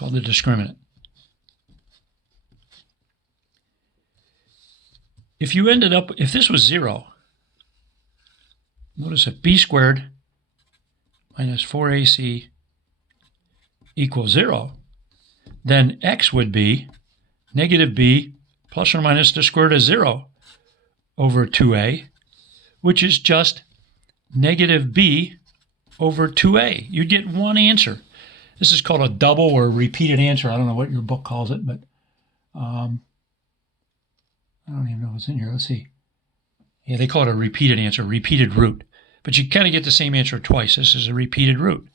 called the discriminant. If you ended up, if this was 0, notice if b squared minus 4ac equals 0, then x would be negative b plus or minus the square root of 0 over 2a, which is just negative b over 2a. You'd get one answer. This is called a double or repeated answer. I don't know what your book calls it, but I don't even know what's in here. Let's see. Yeah, they call it a repeated answer, repeated root. But you kind of get the same answer twice. This is a repeated root.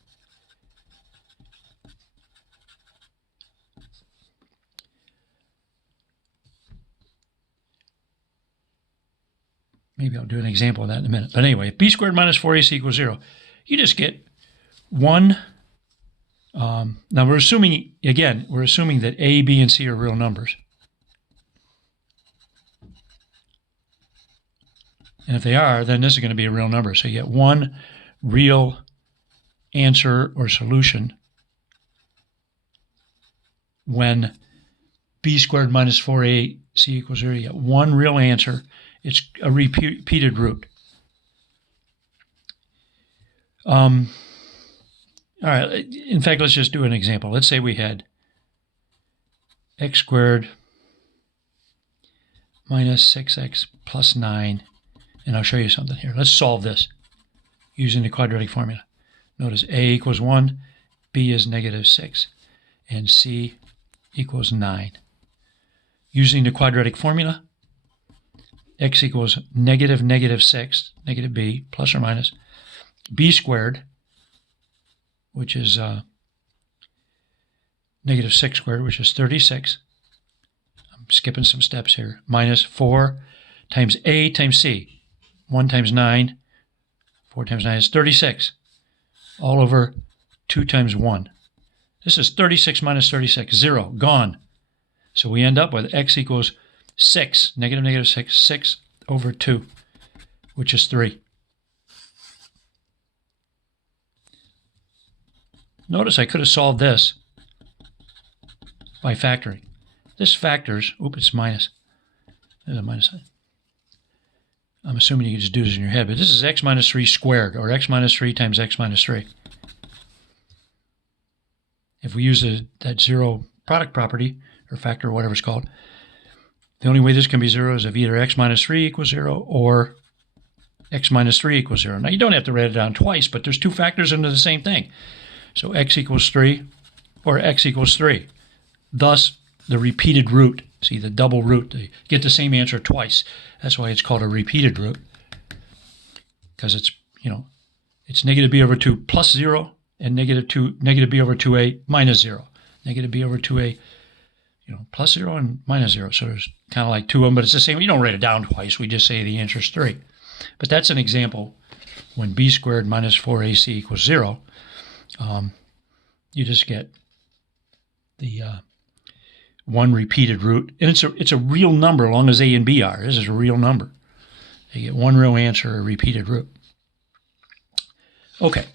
Maybe I'll do an example of that in a minute. But anyway, if b squared minus 4ac equals 0, you just get 1. Now we're assuming, again, we're assuming that a, b, and c are real numbers. And if they are, then this is going to be a real number. So you get one real answer or solution when b squared minus 4ac equals 0. You get one real answer. It's a repeated root. All right, in fact, let's just do an example. Let's say we had x squared minus 6x plus 9, and I'll show you something here. Let's solve this using the quadratic formula. Notice a equals 1, b is negative 6, and c equals 9. Using the quadratic formula, x equals negative 6, negative b, plus or minus, b squared, which is negative 6 squared, which is 36. I'm skipping some steps here. Minus 4 times a times c. 1 times 9, 4 times 9 is 36. All over 2 times 1. This is 36 minus 36, 0, gone. So we end up with x equals 6, negative 6, 6 over 2, which is 3. Notice I could have solved this by factoring. This factors, it's minus. There's a minus sign. I'm assuming you can just do this in your head, but this is x minus 3 squared, or x minus 3 times x minus 3. If we use that zero product property, or factor, or whatever it's called, the only way this can be 0 is if either x minus 3 equals 0 or x minus 3 equals 0. Now, you don't have to write it down twice, but there's two factors into the same thing. So x equals 3 or x equals 3. Thus, the repeated root. See, the double root. They get the same answer twice. That's why it's called a repeated root. Because it's, it's negative b over 2 plus 0 and negative b over 2a minus 0. Negative b over 2a, plus 0 and minus 0. So there's kind of like two of them, but it's the same. You don't write it down twice. We just say the answer is 3. But that's an example when b squared minus 4ac equals 0. You just get the one repeated root, and it's a real number as long as a and b are. This is a real number. You get one real answer, a repeated root. Okay,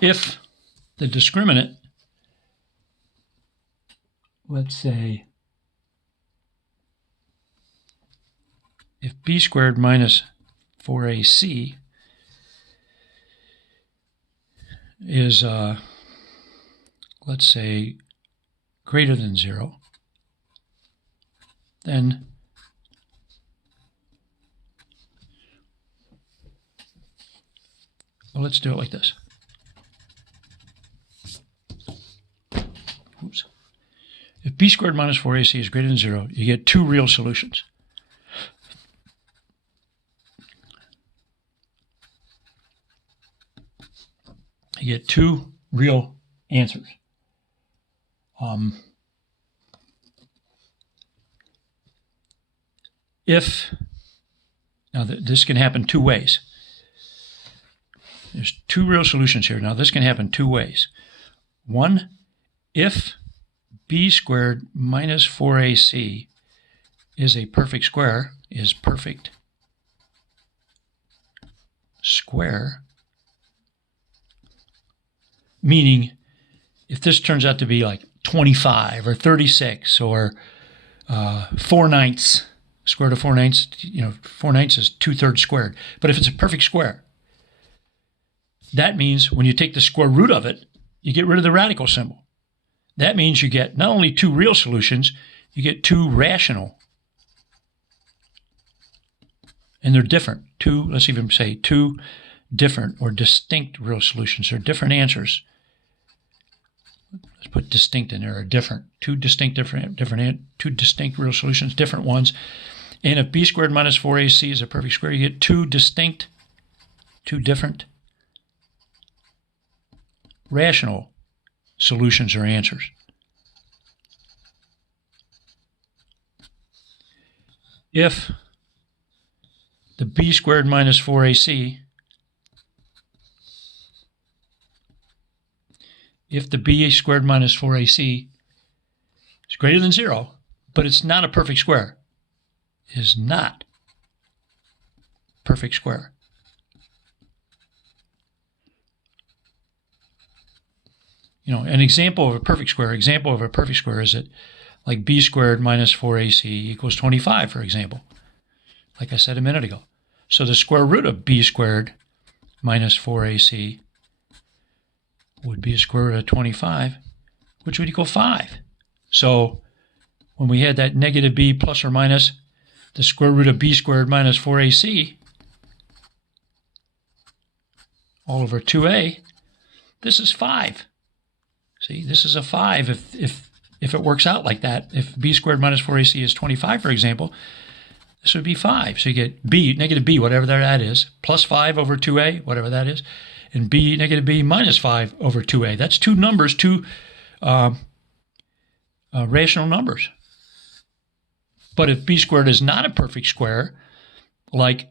if the discriminant, let's say, if b squared minus 4ac is, let's say, greater than 0, then let's do it like this. Oops. If b squared minus 4ac is greater than 0, you get two real solutions. You get two real answers. Now this can happen two ways. There's two real solutions here. Now this can happen two ways. One, if b squared minus 4ac is a perfect square, meaning if this turns out to be like 25 or 36 or 4/9. Square root of 4/9, 4/9 is 2/3 squared. But if it's a perfect square, that means when you take the square root of it, you get rid of the radical symbol. That means you get not only two real solutions, you get two rational. And they're different. Let's even say two different or distinct real solutions. They're different answers. Let's put distinct in there, or different. Two distinct real solutions, different ones. And if b squared minus 4ac is a perfect square, you get two different rational solutions or answers. If the b squared minus 4ac, if the b squared minus 4ac is greater than 0, but it's not a perfect square, is not perfect square. An example of a perfect square is that like b squared minus 4ac equals 25, for example, like I said a minute ago. So the square root of b squared minus 4ac would be a square root of 25, which would equal 5. So when we had that negative b plus or minus the square root of b squared minus 4ac all over 2a, this is 5. See, this is a 5 if it works out like that. If b squared minus 4ac is 25, for example, this would be 5. So you get b, negative b, whatever that is, plus 5 over 2a, whatever that is, and b, negative b minus 5 over 2a. That's two numbers, two rational numbers. But if b squared is not a perfect square, like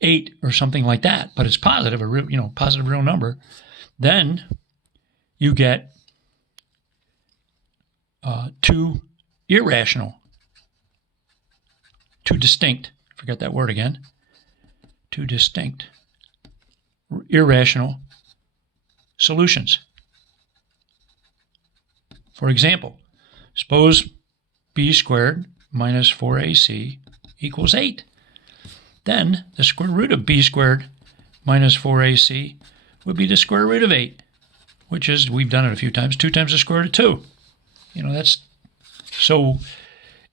8 or something like that, but it's positive, a real, positive real number, then you get two irrational, two distinct, forget that word again, two distinct irrational solutions. For example, suppose b squared minus 4ac equals 8. Then the square root of b squared minus 4ac would be the square root of 8, which is, we've done it a few times, 2 times the square root of 2. That's, so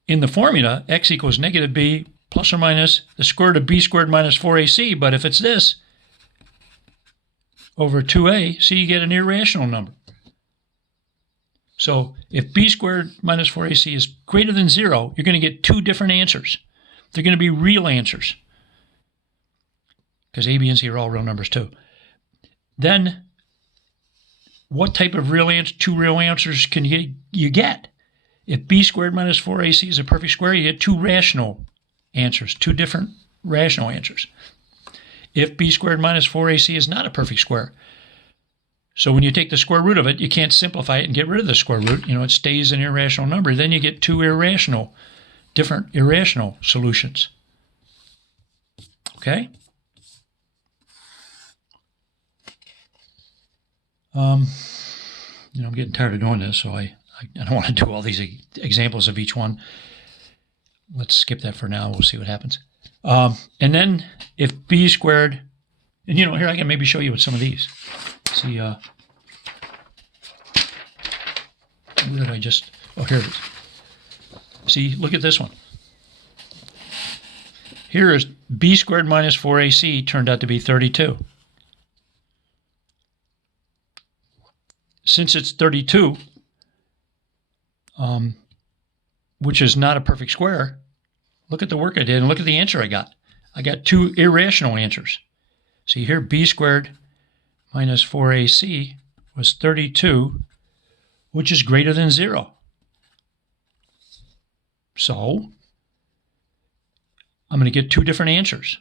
in the formula, x equals negative b plus or minus the square root of b squared minus 4ac, but if it's this over 2a, see, you get an irrational number. So if b squared minus 4ac is greater than 0, you're going to get two different answers. They're going to be real answers, because a, b, and c are all real numbers too. Then what type of two real answers can you get? If b squared minus 4ac is a perfect square, you get two rational answers, two different rational answers. If b squared minus 4ac is not a perfect square, so when you take the square root of it, you can't simplify it and get rid of the square root. It stays an irrational number. Then you get two different irrational solutions. Okay? I'm getting tired of doing this, so I don't want to do all these examples of each one. Let's skip that for now. We'll see what happens. And then if b squared, and here I can maybe show you with some of these. See, where did I just, here it is. See, look at this one. Here is b squared minus 4ac turned out to be 32. Since it's 32, which is not a perfect square, look at the work I did and look at the answer I got. I got two irrational answers. See here, b squared minus 4ac was 32, which is greater than 0. So I'm going to get two different answers.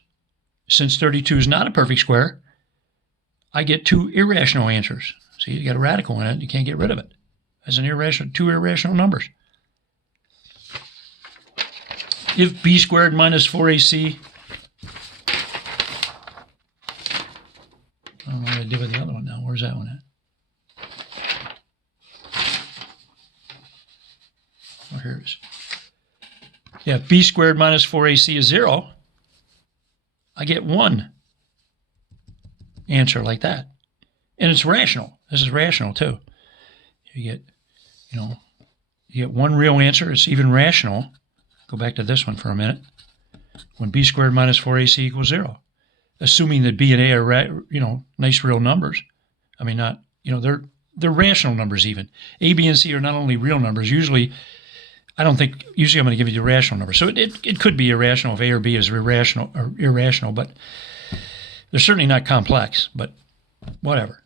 Since 32 is not a perfect square, I get two irrational answers. See, you got a radical in it, you can't get rid of it. As two irrational numbers. If b squared minus 4ac, I don't know what I did with the other one now. Where's that one at? Yeah, if b squared minus 4ac is 0, I get one answer like that. And it's rational. This is rational too. You get, you get one real answer. It's even rational. Go back to this one for a minute. When b squared minus 4ac equals 0. Assuming that b and a are, nice real numbers. I mean, not, they're rational numbers even. A, b, and c are not only real numbers. Usually I'm going to give you the rational number. So it could be irrational if a or b is irrational, but they're certainly not complex, but whatever.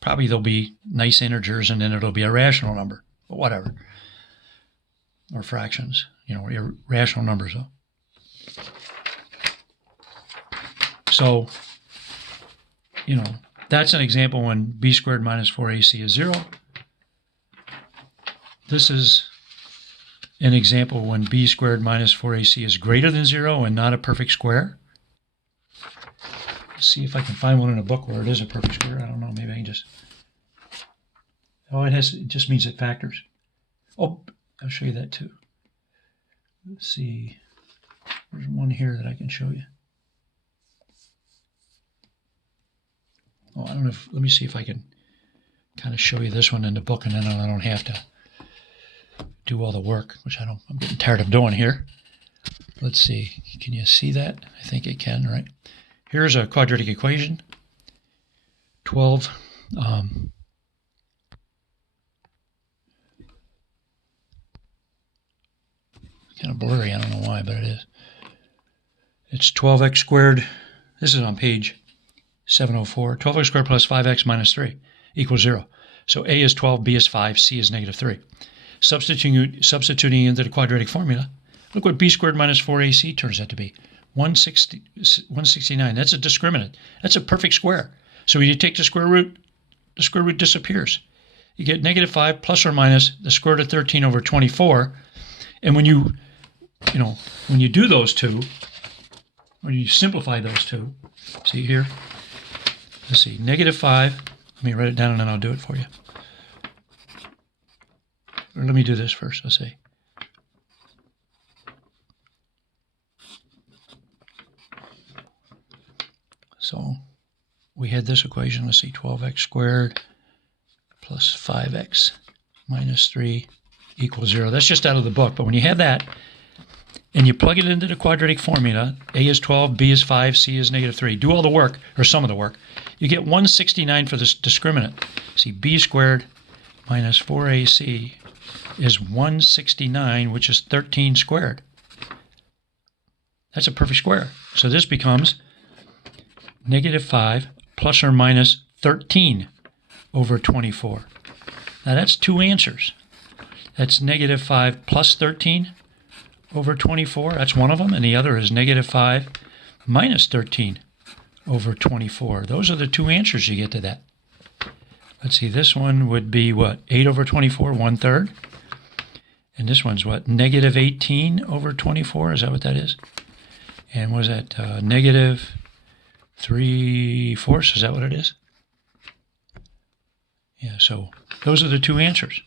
Probably they'll be nice integers and then it'll be a rational number, but whatever. Or fractions, irrational numbers though. So, that's an example when b squared minus 4ac is 0. This is an example when b squared minus 4ac is greater than 0 and not a perfect square. Let's see if I can find one in a book where it is a perfect square. I don't know. Maybe I can just... Oh, it just means it factors. Oh, I'll show you that too. Let's see. There's one here that I can show you. Oh, I don't know if... Let me see if I can kind of show you this one in the book, and then I don't have to do all the work, which I'm getting tired of doing here. Let's see. Can you see that? I think it can, right? Here's a quadratic equation. 12 kind of blurry. I don't know why, but it is. It's 12x squared. This is on page 704. 12x squared plus 5x minus 3 equals 0. So a is 12, b is 5, c is negative 3. Substituting into the quadratic formula, look what b squared minus 4ac turns out to be. 169. That's a discriminant. That's a perfect square. So when you take the square root disappears. You get negative 5 plus or minus the square root of 13 over 24. And when you do those two, when you simplify those two, see here, let's see, negative 5, let me write it down and then I'll do it for you. Or let me do this first, let's see. So we had this equation, let's see, 12x squared plus 5x minus 3 equals 0. That's just out of the book, but when you have that and you plug it into the quadratic formula, a is 12, b is 5, c is negative 3, do all the work, or some of the work, you get 169 for this discriminant. See, b squared minus 4ac is 169, which is 13 squared. That's a perfect square. So this becomes negative 5 plus or minus 13 over 24. Now that's two answers. That's negative 5 plus 13 over 24. That's one of them. And the other is negative 5 minus 13 over 24. Those are the two answers you get to that. Let's see, this one would be what? 8 over 24, 1/3. And this one's what? Negative 18 over 24. Is that what that is? And was that negative 3/4? Is that what it is? Yeah, so those are the two answers.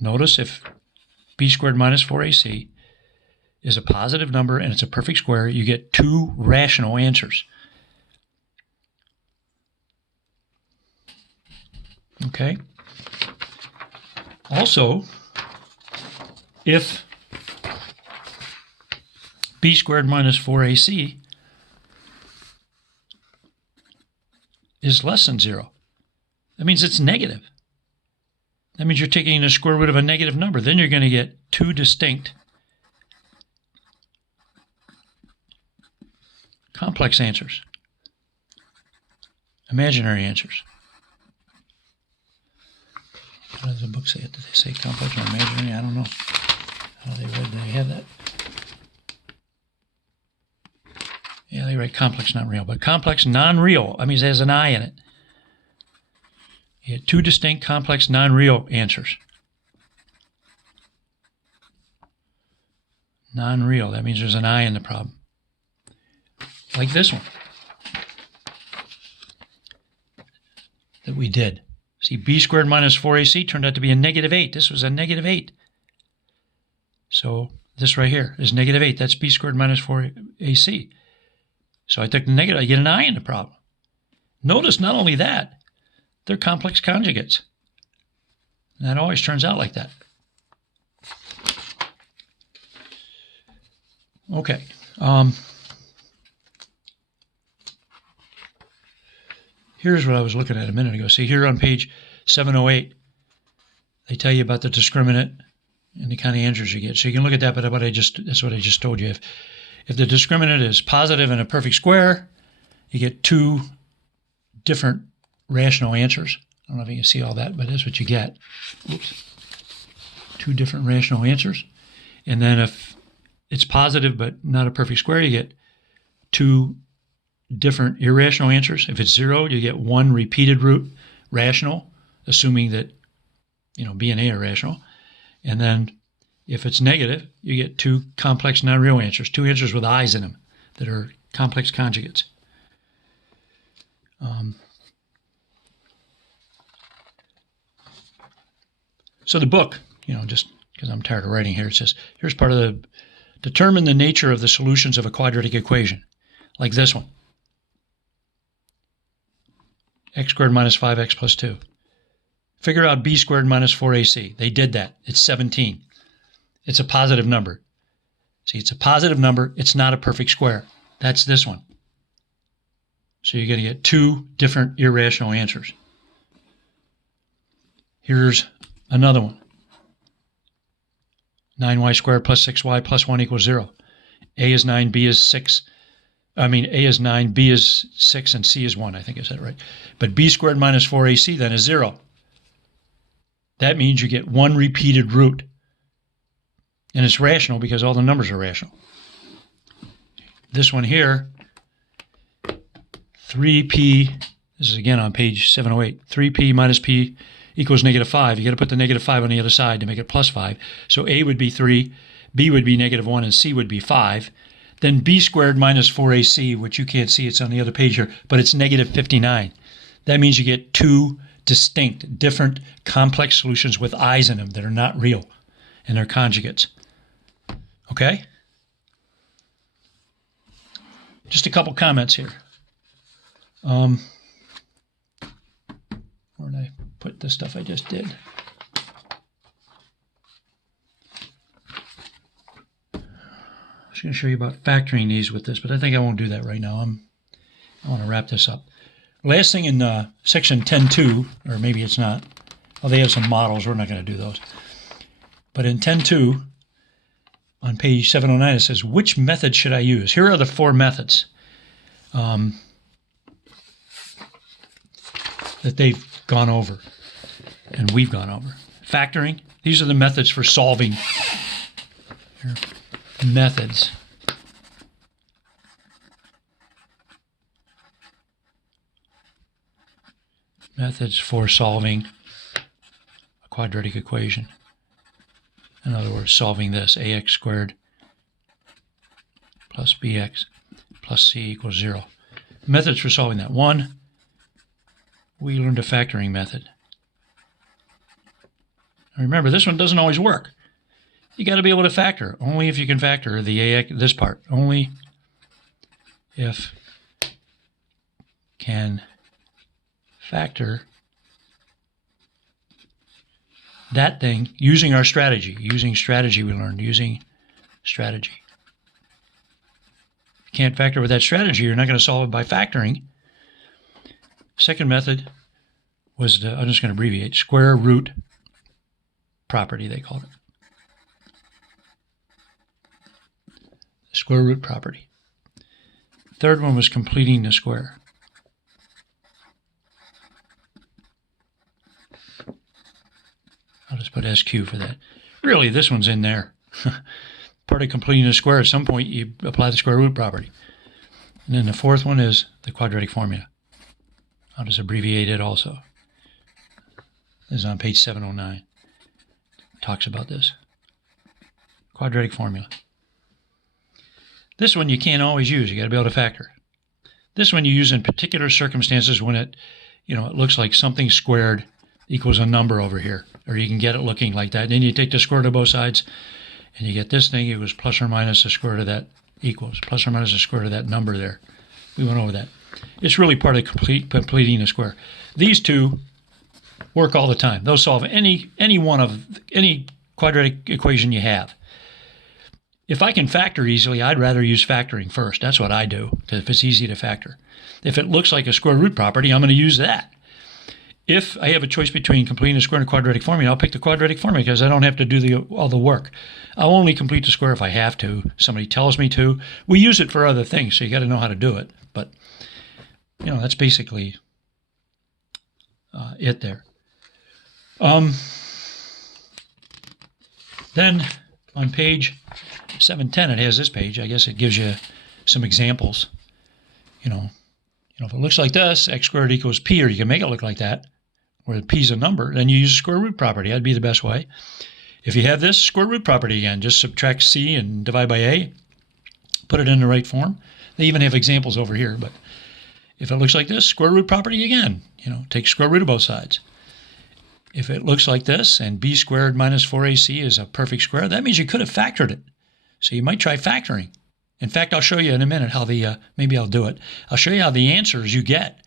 Notice if b squared minus 4ac is a positive number and it's a perfect square, you get two rational answers. Okay? Also, if b squared minus 4ac is less than 0, that means it's negative. That means you're taking the square root of a negative number. Then you're going to get two distinct complex answers, imaginary answers. What does the book say? Did they say complex or imaginary? I don't know. How they read, they have that. Yeah, they write complex, not real. But complex, non-real, that means it has an I in it. You get two distinct complex, non-real answers. Non-real, that means there's an I in the problem. Like this one that we did. See, b squared minus 4ac turned out to be a negative 8. This was a negative 8. So this right here is negative 8. That's b squared minus 4ac. So I took the negative. I get an I in the problem. Notice not only that, they're complex conjugates. And that always turns out like that. Okay. Here's what I was looking at a minute ago. See, here on page 708, they tell you about the discriminant and the kind of answers you get. So you can look at that, but that's what I just told you. If the discriminant is positive and a perfect square, you get two different rational answers. I don't know if you can see all that, but that's what you get. Oops. Two different rational answers. And then if it's positive but not a perfect square, you get two different irrational answers. If it's 0, you get one repeated root rational, assuming that, B and A are rational. And then if it's negative, you get two complex non-real answers, two answers with I's in them that are complex conjugates. So the book, just because I'm tired of writing here, it says, here's part of the, determine the nature of the solutions of a quadratic equation, like this one. X squared minus 5x plus 2. Figure out b squared minus 4ac. They did that. It's 17. It's a positive number. See, it's a positive number. It's not a perfect square. That's this one. So you're going to get two different irrational answers. Here's another one. 9y squared plus 6y plus 1 equals 0. A is 9, B is 6. A is 9, B is 6, and C is 1. I think I said it right. But b squared minus 4ac then is 0. That means you get one repeated root. And it's rational because all the numbers are rational. This one here, 3p, this is again on page 708, 3p minus p equals negative 5. You got to put the negative 5 on the other side to make it plus 5. So A would be 3, B would be negative 1, and C would be 5. Then b squared minus 4ac, which you can't see, it's on the other page here, but it's negative 59. That means you get two distinct, different, complex solutions with I's in them that are not real, and they're conjugates. Okay? Just a couple comments here. Where did I put the stuff I just did? I was going to show you about factoring these with this, but I think I won't do that right now. I want to wrap this up. Last thing in section 10.2, or maybe it's not. Oh, they have some models. We're not going to do those. But in 10.2, on page 709, it says, which method should I use? Here are the four methods that they've gone over and we've gone over. Factoring. These are the methods for solving. Here, methods. Methods for solving a quadratic equation. In other words, solving this, ax squared plus bx plus c equals 0. Methods for solving that. 1, we learned a factoring method. Remember, this one doesn't always work. You got to be able to factor. Only if you can factor the ax, this part. Only if can factor that thing using our strategy. Using strategy we learned. Using strategy. If you can't factor with that strategy, you're not going to solve it by factoring. Second method was, I'm just going to abbreviate, square root property, they called it. Square root property. Third one was completing the square. I'll just put SQ for that. Really, this one's in there. Part of completing the square, at some point you apply the square root property. And then the fourth one is the quadratic formula. I'll just abbreviate it also. This is on page 709. It talks about this. Quadratic formula. This one you can't always use. You got to be able to factor. This one you use in particular circumstances when it looks like something squared equals a number over here, or you can get it looking like that. And then you take the square root of both sides, And you get this thing equals plus or minus the square root of that equals, plus or minus the square root of that number there. We went over that. It's really part of completing a square. These two work all the time. They'll solve any quadratic equation you have. If I can factor easily, I'd rather use factoring first. That's what I do, because if it's easy to factor. If it looks like a square root property, I'm going to use that. If I have a choice between completing a square and a quadratic formula, I'll pick the quadratic formula because I don't have to do all the work. I'll only complete the square if I have to. Somebody tells me to. We use it for other things, so you got to know how to do it. But, that's basically it there. Then on page 710, it has this page. I guess it gives you some examples. If it looks like this, x squared equals p, or you can make it look like that, where p is a number, then you use a square root property. That'd be the best way. If you have this square root property again, just subtract c and divide by a, put it in the right form. They even have examples over here, but if it looks like this, square root property again, take square root of both sides. If it looks like this, and b squared minus 4ac is a perfect square, that means you could have factored it. So you might try factoring. In fact, I'll show you in a minute how maybe I'll do it. I'll show you how the answers you get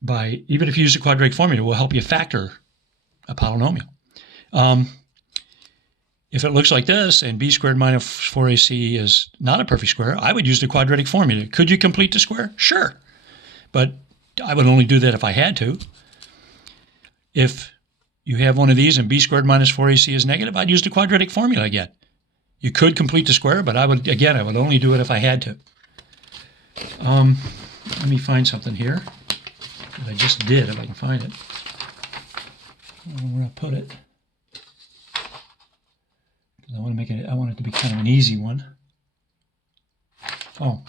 by, even if you use the quadratic formula, will help you factor a polynomial. If it looks like this, and b squared minus 4ac is not a perfect square, I would use the quadratic formula. Could you complete the square? Sure. But I would only do that if I had to. If you have one of these and b squared minus 4ac is negative, I'd use the quadratic formula again. You could complete the square, but I would only do it if I had to. Let me find something here that I just did, if I can find it. I don't know where I put it. I want it to be kind of an easy one. Oh,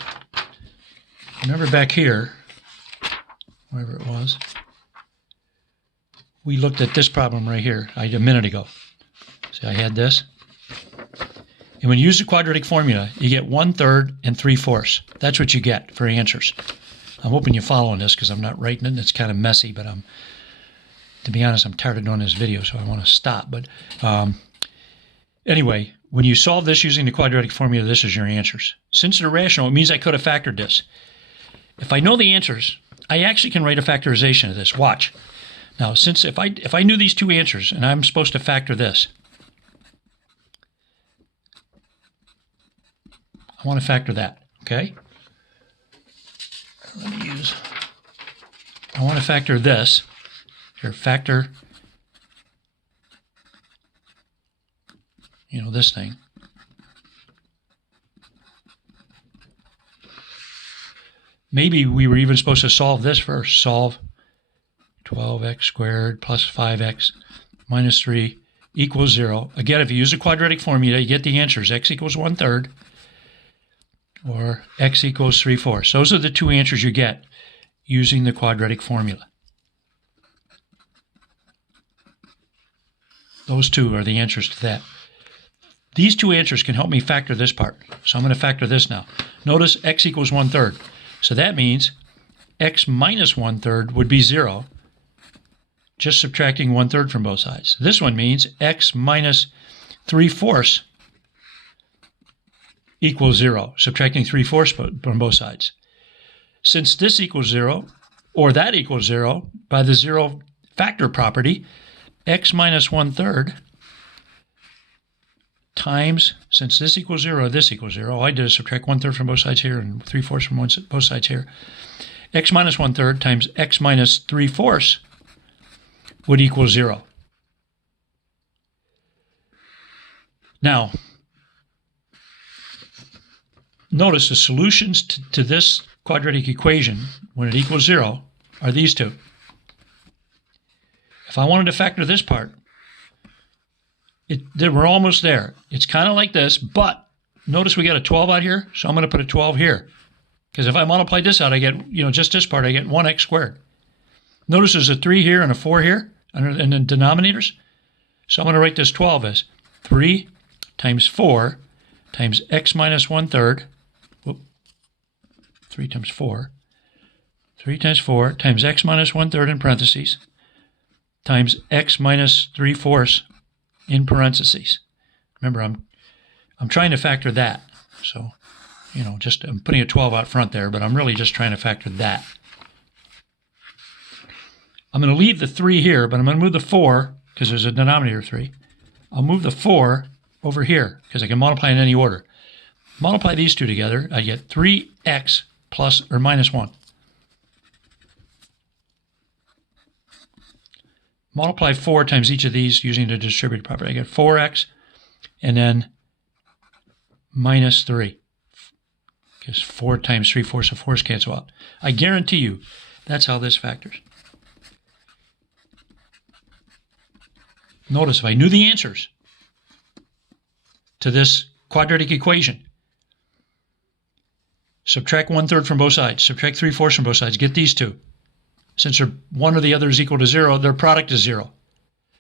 remember back here, wherever it was, we looked at this problem right here a minute ago. See, I had this. And when you use the quadratic formula, you get 1/3 and 3/4. That's what you get for answers. I'm hoping you're following this because I'm not writing it and it's kind of messy, but to be honest, I'm tired of doing this video, so I want to stop. But anyway, when you solve this using the quadratic formula, this is your answers. Since they're rational, it means I could have factored this. If I know the answers, I actually can write a factorization of this. Watch. Now, since if I knew these two answers and I'm supposed to factor this, I want to factor that, okay? I want to factor this. Here, factor, this thing. Maybe we were even supposed to solve this first. Solve 12x squared plus 5x minus 3 equals 0. Again, if you use the quadratic formula, you get the answers. X equals 1/3 or x equals 3/4. Those are the two answers you get using the quadratic formula. Those two are the answers to that. These two answers can help me factor this part. So I'm going to factor this now. Notice x equals 1/3. So that means x minus 1/3 would be 0, just subtracting 1/3 from both sides. This one means x minus 3/4 equals 0, subtracting 3/4 from both sides. Since this equals 0, or that equals 0, by the zero factor property, x minus 1/3 times, since this equals 0, this equals 0, all I did is subtract 1/3 from both sides here and 3/4 from both sides here. X minus 1/3 times x minus 3/4 would equal 0. Now, notice the solutions to this quadratic equation when it equals 0 are these two. If I wanted to factor this part, we're almost there. It's kind of like this, but notice we got a 12 out here, so I'm going to put a 12 here. Because if I multiply this out, I get, just this part, I get 1x squared. Notice there's a 3 here and a 4 here in the denominators. So I'm going to write this 12 as 3 times 4 times x minus 1/3. 3 times 4. 3 times 4 times x minus 1/3 in parentheses times x minus 3/4 in parentheses. Remember, I'm trying to factor that. So, just I'm putting a 12 out front there, but I'm really just trying to factor that. I'm going to leave the 3 here, but I'm going to move the 4 because there's a denominator of 3. I'll move the 4 over here because I can multiply in any order. Multiply these two together, I get 3x plus or minus 1. Multiply 4 times each of these using the distributive property. I get 4x and then minus 3. Because 4 times 3/4 of 4's cancel out. I guarantee you that's how this factors. Notice if I knew the answers to this quadratic equation, subtract 1/3 from both sides, subtract 3/4 from both sides, get these two. Since one or the other is equal to 0, their product is 0.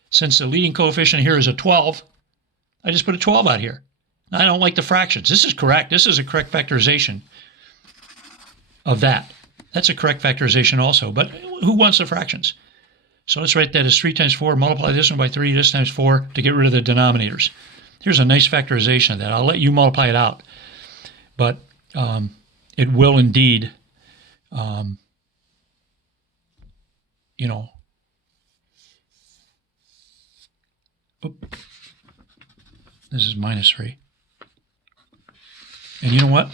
Since the leading coefficient here is a 12, I just put a 12 out here. Now, I don't like the fractions. This is correct. This is a correct factorization of that. That's a correct factorization also, but who wants the fractions? So let's write that as 3 times 4, multiply this one by 3, this times 4, to get rid of the denominators. Here's a nice factorization of that. I'll let you multiply it out, but it will indeed, this is minus 3. And you know what?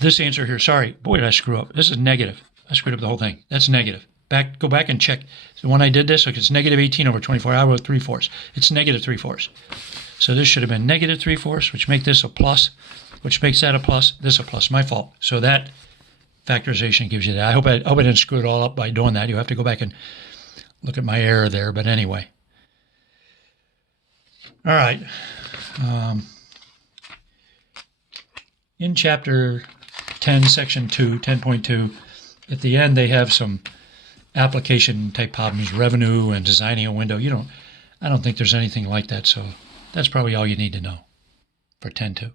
This answer here, sorry, boy, did I screw up. This is negative. I screwed up the whole thing. That's negative. Go back and check. So when I did this, look, it's negative 18 over 24. I wrote 3/4. It's negative 3/4. So this should have been negative 3/4, which make this a plus, which makes that a plus, this a plus. My fault. So that factorization gives you that. I hope I didn't screw it all up by doing that. You have to go back and look at my error there. But anyway. All right. In Chapter 10, Section 2, 10.2, at the end they have some application type problems, revenue and designing a window. I don't think there's anything like that, so that's probably all you need to know for 10.2.